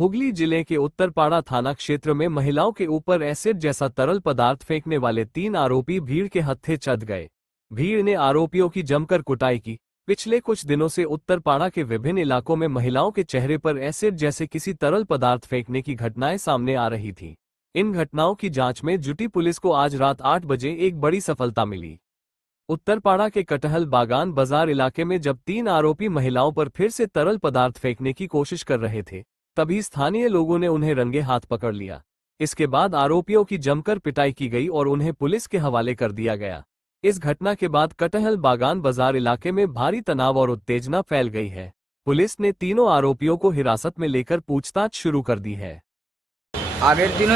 हुगली जिले के उत्तरपाड़ा थाना क्षेत्र में महिलाओं के ऊपर एसिड जैसा तरल पदार्थ फेंकने वाले 3 आरोपी भीड़ के हत्थे चढ़ गए। भीड़ ने आरोपियों की जमकर कुटाई की। पिछले कुछ दिनों से उत्तरपाड़ा के विभिन्न इलाकों में महिलाओं के चेहरे पर एसिड जैसे किसी तरल पदार्थ फेंकने की घटनाएं सामने आ रही थी। इन घटनाओं की जांच में जुटी पुलिस को आज रात 8 बजे एक बड़ी सफलता मिली। उत्तरपाड़ा के कटहल बागान बाजार इलाके में जब 3 आरोपी महिलाओं पर फिर से तरल पदार्थ फेंकने की कोशिश कर रहे थे, तभी स्थानीय लोगों ने उन्हें रंगे हाथ पकड़ लिया। इसके बाद आरोपियों की जमकर पिटाई की गई और उन्हें पुलिस के हवाले कर दिया गया। इस घटना के बाद कटहल बागान बाजार इलाके में भारी तनाव और उत्तेजना फैल गई है। पुलिस ने तीनों आरोपियों को हिरासत में लेकर पूछताछ शुरू कर दी है। আগের দিন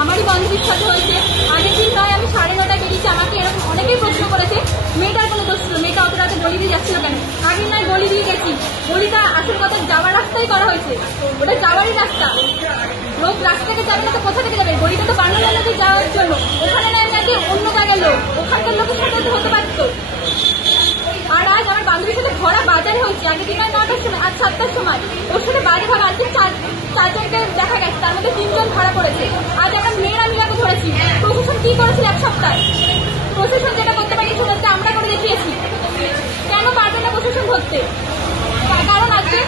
আমারই বান্ধবীর সাথে হয়েছে। আগের দিন প্রায় আমি 9:30 বেরিয়েছি। আমাকে এরকম অনেকেই প্রশ্ন করেছে মেয়েটার কোনো দোষ ছিল, মেয়েটা অত রাতে গলি দিয়ে যাচ্ছিল কেন। আমি নয় গলি দিয়ে গেছি, গলিটা আসল কথা যাওয়ার রাস্তাই করা হয়েছে, ওটা যাওয়ারই রাস্তা। লোক রাস্তাকে যাবে না তো কোথা থেকে যাবে? গলিটা তো বানানো নদী যাওয়ার জন্য, ওখানে নয় নাকি অন্য জায়গার লোক, ওখানকার লোকের সাথে হতে পারতো। আর আজ আমার বান্ধবীর সাথে ভরা বাজার হয়েছে। আগের দিন 9টার সময়, আজ 7টার সময় ওর সাথে বাজে ভাবে আজকে চারজনকে দেখা গেছে, তার মধ্যে 3 জন ধরা পড়েছে। আজ আমরা মেয়েরা মিলাকে ধরেছি। প্রশাসন কি করেছিল এক সপ্তাহ? প্রশাসন যেটা করতে পারি সেটা হচ্ছে আমরা করে দেখিয়েছি। কেন পারবে না প্রশাসন ধরতে? কারণ আজকে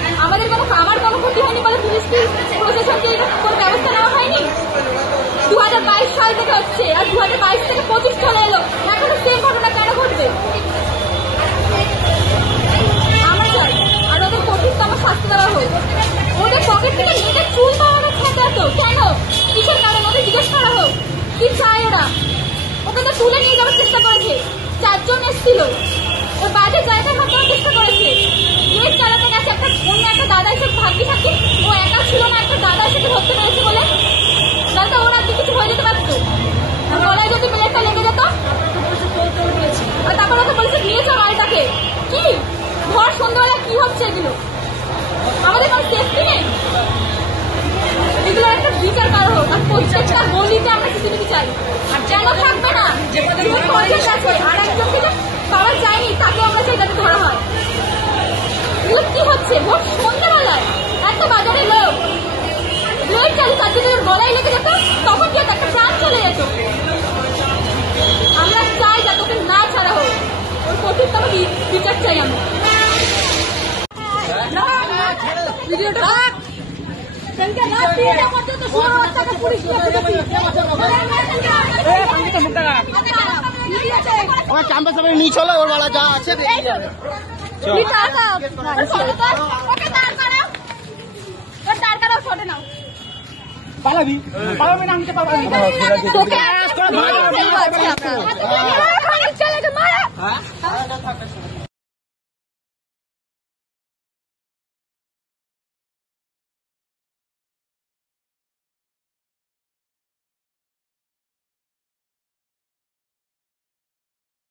আমার কোনো ক্ষতি হয়নি বলে পুলিশ কি প্রশাসনকে কোনো ব্যবস্থা নেওয়া হয়নি? 2022 সাল থেকে হচ্ছে, আর 2022 থেকে 25 চলে এলো, এখনো সেম ঘটনা কেন ঘটবে? আমরা চাই আর ওদের কঠিনতম শাস্তি দেওয়া হোক। ওদের পকেট থেকে নিজেদের চুল পাওয়া যাচ্ছে তো কেন? কিসের কারণ? ওদের জিজ্ঞেস করা হোক কি চায় ওরা। ওকে তো তুলে নিয়ে যাওয়ার চেষ্টা করেছে, 4 জন এসেছিল, ওর বাজে জায়গায় মাতার চেষ্টা করেছে। গেট চালাতে গেছে, অন্য একটা দাদা এসে ভাগ্যি থাকি ও একা ছিল না, একটা দাদা এসে ধরতে পেরেছে বলে, দাদা ওর আজকে কিছু হয়ে যেতে পারতো। গলায় যদি প্লেটটা লেগে যেত, আর তারপর ওকে বলেছে নিয়েছে মালটাকে। কি ভর সন্ধ্যাবেলা কি হচ্ছে এগুলো? আমাদের কোনো সেফটি নেই। এগুলো একটা বিচার করা হোক, আর প্রত্যেকটা গলিতে আমরা সিসিটিভি চাই। আর যেন থাকবে না আর একজনকে যে পাওয়া যায়নি তাকেও আমরা চাই যাতে ধরা হয়। এগুলো কি হচ্ছে? ভোর সন্ধ্যাবেলায় এত বাজারে লোক ব্লেড চালু, তার জন্য গলায় লেগে যেত, তখন কি হতো? একটা প্রাণ চলে যেত। আমরা চাই যাতে ওকে না ছাড়া হোক, ওর কঠিনতম বিচার চাই আমরা। ভিডিওটা कैंपस में नीचे चलो और वाला जा अच्छे পালাবি